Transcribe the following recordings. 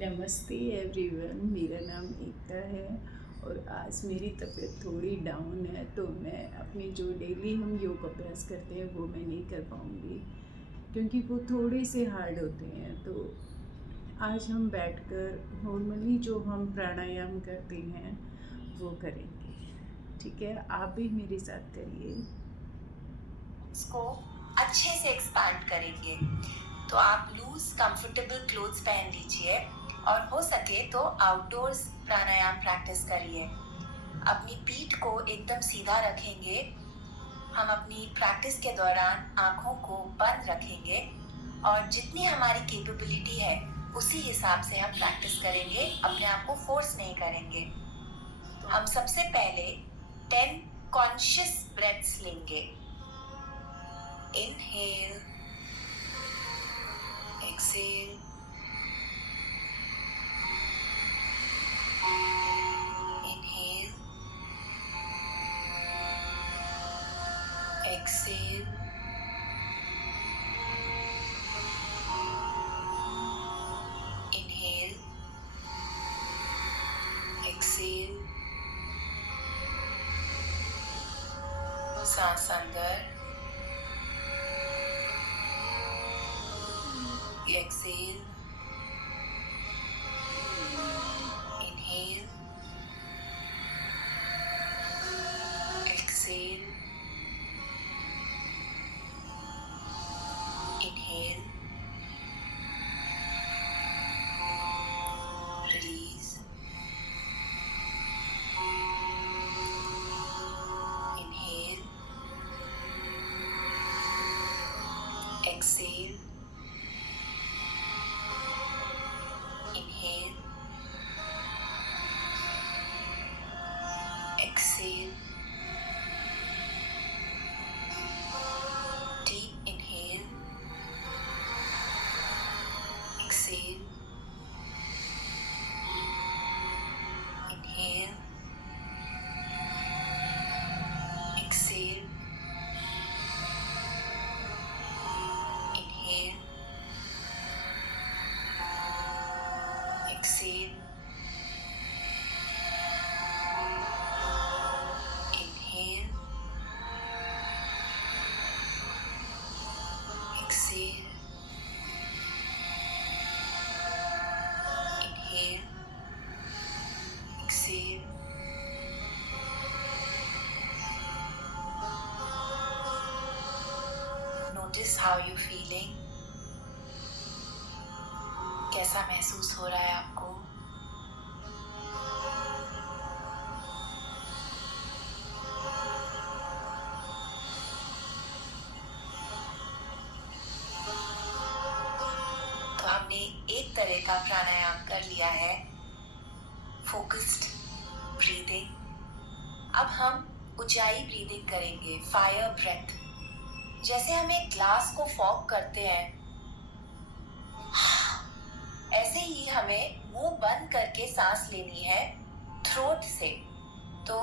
नमस्ते एवरीवन, मेरा नाम एकता है और आज मेरी तबीयत थोड़ी डाउन है, तो मैं अपने जो डेली हम योग अभ्यास करते हैं वो मैं नहीं कर पाऊँगी क्योंकि वो थोड़े से हार्ड होते हैं। तो आज हम बैठकर नॉर्मली जो हम प्राणायाम करते हैं वो करेंगे। ठीक है, आप भी मेरे साथ करिए। इसको अच्छे से एक्सपैंड करेंगे। तो आप लूज कंफर्टेबल क्लोथ्स पहन लीजिए और हो सके तो आउटडोर्स प्राणायाम प्रैक्टिस करिए। अपनी पीठ को एकदम सीधा रखेंगे। हम अपनी प्रैक्टिस के दौरान आंखों को बंद रखेंगे और जितनी हमारी कैपेबिलिटी है उसी हिसाब से हम प्रैक्टिस करेंगे, अपने आप को फोर्स नहीं करेंगे। हम सबसे पहले 10 कॉन्शियस ब्रेथ्स लेंगे। Inhale, exhale, inhale, exhale, inhale, exhale, सांस अंदर, exhale, inhale, exhale, inhale, release, inhale, exhale, inhale, exhale, deep inhale, exhale, inhale, exhale, inhale, exhale, inhale, exhale, inhale, exhale. Notice how you feeling. कैसा महसूस हो रहा है आपको? तो हमने एक तरह का प्राणायाम कर लिया है, फोकस्ड ब्रीदिंग। अब हम ऊंचाई ब्रीदिंग करेंगे, फायर ब्रेथ। जैसे हम एक ग्लास को फॉग करते हैं, ऐसे ही हमें मुंह बंद करके सांस लेनी है थ्रोट से। तो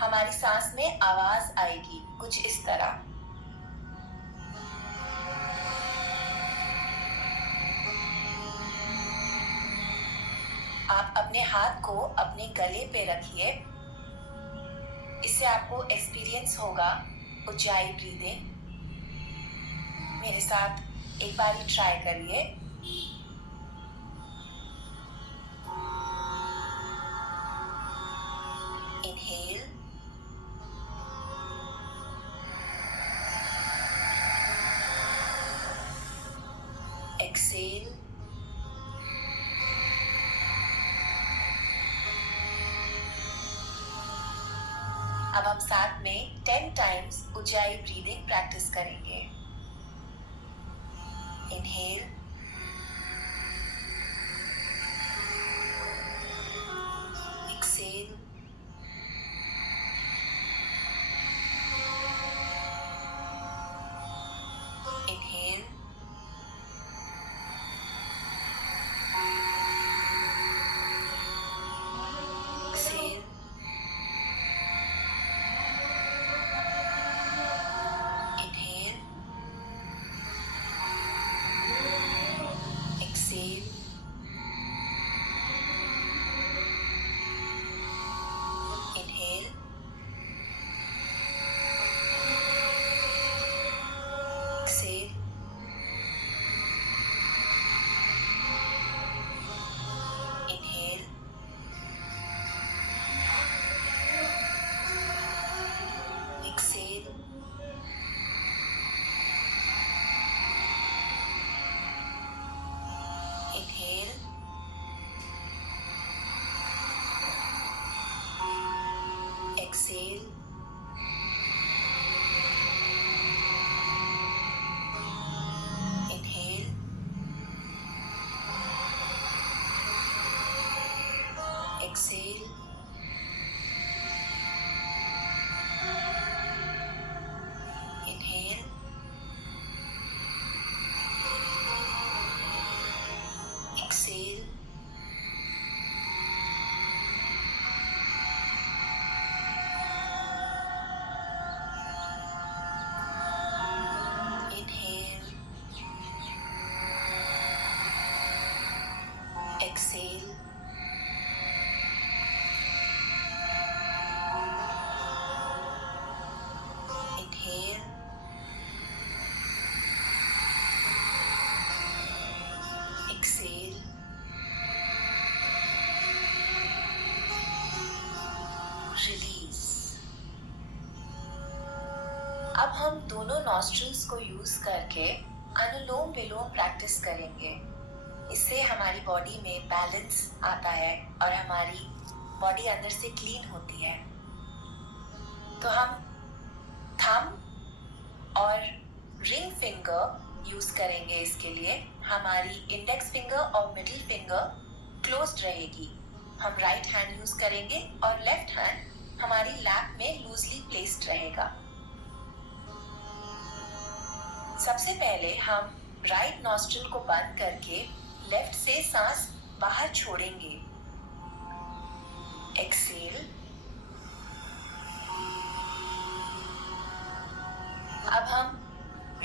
हमारी सांस में आवाज आएगी कुछ इस तरह। आप अपने हाथ को अपने गले पे रखिए। इससे आपको एक्सपीरियंस होगा ऊंचाई ब्रीदिंग। मेरे साथ एक बार ट्राई करिए। इनहेल, एक्सेल, अब हम साथ में 10 टाइम्स ऊंचाई ब्रीदिंग प्रैक्टिस करेंगे। Inhale, exhale, inhale, exhale, inhale, exhale, inhale, exhale, release. अब हम दोनों नॉस्ट्रल्स को यूज करके अनुलोम विलोम प्रैक्टिस करेंगे। इससे हमारी बॉडी में बैलेंस आता है और हमारी बॉडी अंदर से क्लीन होती है। तो हम थंब और रिंग फिंगर यूज करेंगे इसके लिए। हमारी इंडेक्स फिंगर और मिडिल फिंगर क्लोज्ड रहेगी। हम राइट हैंड यूज करेंगे और लेफ्ट हैंड हमारी लैप में लूजली प्लेस्ड रहेगा। सबसे पहले हम राइट नॉस्ट्रिल को बंद करके लेफ्ट से सांस बाहर छोड़ेंगे। एक्सेल, अब हम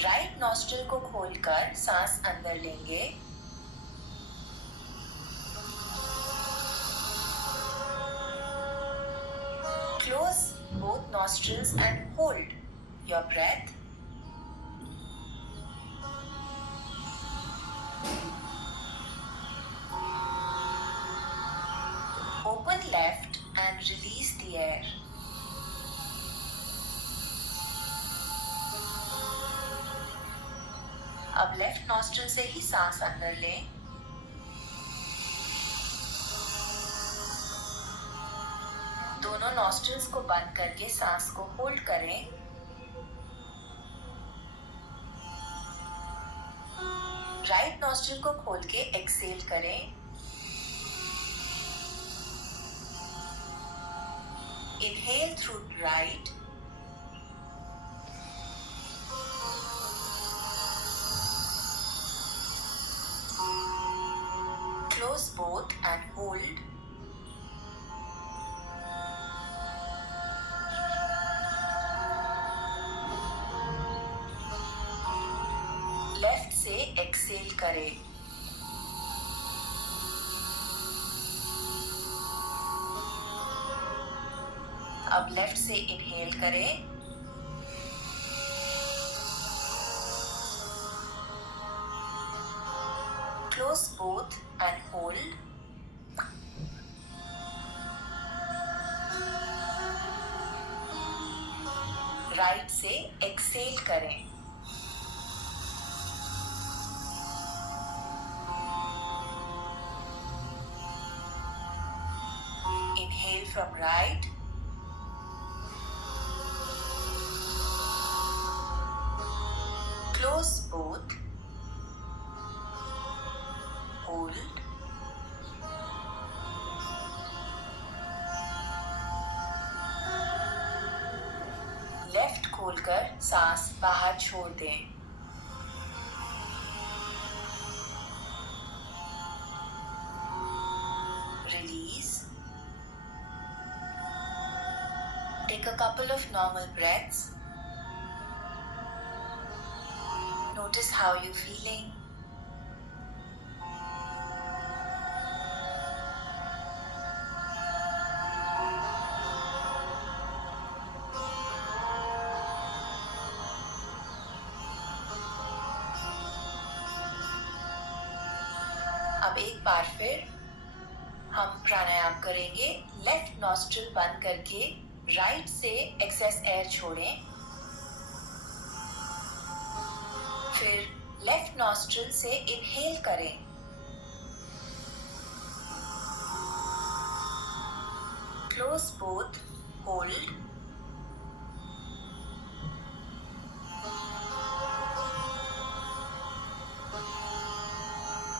राइट नॉस्ट्रिल को खोलकर सांस अंदर लेंगे। Close both nostrils and hold your breath. Open left and release the air. अब लेफ्ट नॉस्ट्रिल से ही सांस अंदर लें। दोनों नॉस्ट्रिल्स को बंद करके सांस को होल्ड करें। राइट नॉस्ट्रिल को खोल के एक्सेल करें। Inhale through right, close both and hold. Left से एक्सेल करें। अब लेफ्ट से इनहेल करें। Close both and hold. Right से एक्सेल करें। Inhale from right. Close both. Hold. Left खोलकर सांस बाहर छोड़ दें। Release. Take a couple of normal breaths. Notice how you're feeling. अब एक बार फिर हम प्राणायाम करेंगे। लेफ्ट नॉस्ट्रिल बंद करके राइट से एक्सेस एयर छोड़ें। फिर लेफ्ट नॉस्ट्रिल से इनहेल करें। Close both, hold.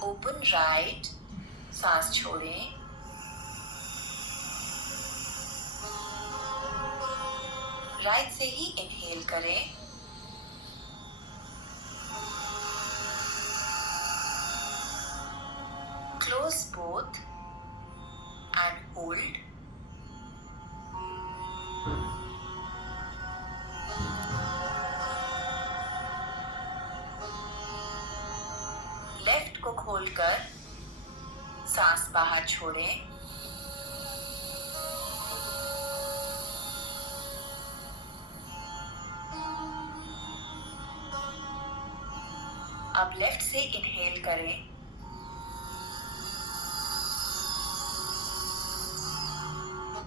Open right, सांस छोड़ें। राइट से ही इनहेल करें। Close both and hold. Left को खोलकर सांस बाहर छोड़ें। अब लेफ्ट से इनहेल करें,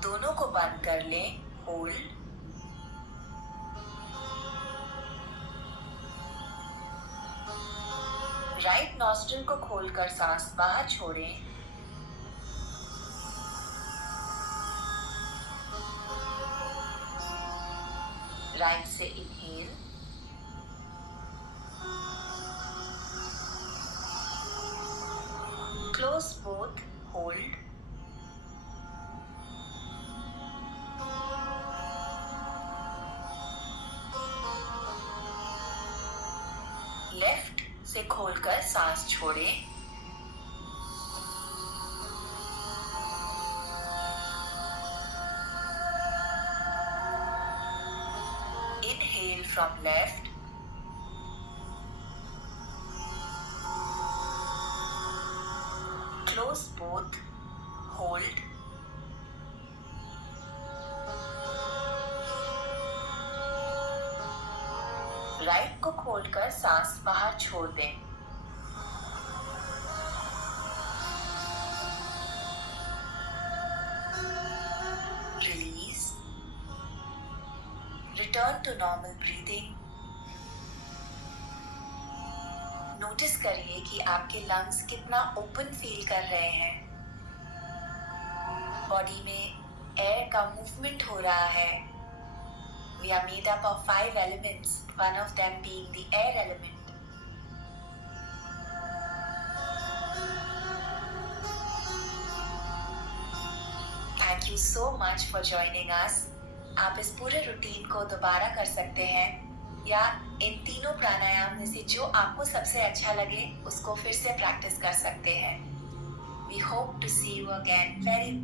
दोनों को बंद कर लें, होल्ड। राइट नॉस्ट्रिल को खोलकर सांस बाहर छोड़ें, राइट से inhale, close both, hold. Left से खोलकर सांस छोड़ें, inhale from left, close both, hold, right को खोलकर सांस बाहर छोड़ दें, release, return to normal breathing. Notice करिए कि आपके लंग्स कितना ओपन फील कर रहे हैं, बॉडी में एयर का मूवमेंट हो रहा है। We are made up of 5 elements, one of them being the air element. Thank you so much for joining us. आप इस पूरे रूटीन को दोबारा कर सकते हैं या इन तीनों प्राणायाम में से जो आपको सबसे अच्छा लगे उसको फिर से प्रैक्टिस कर सकते हैं। We hope to see you again very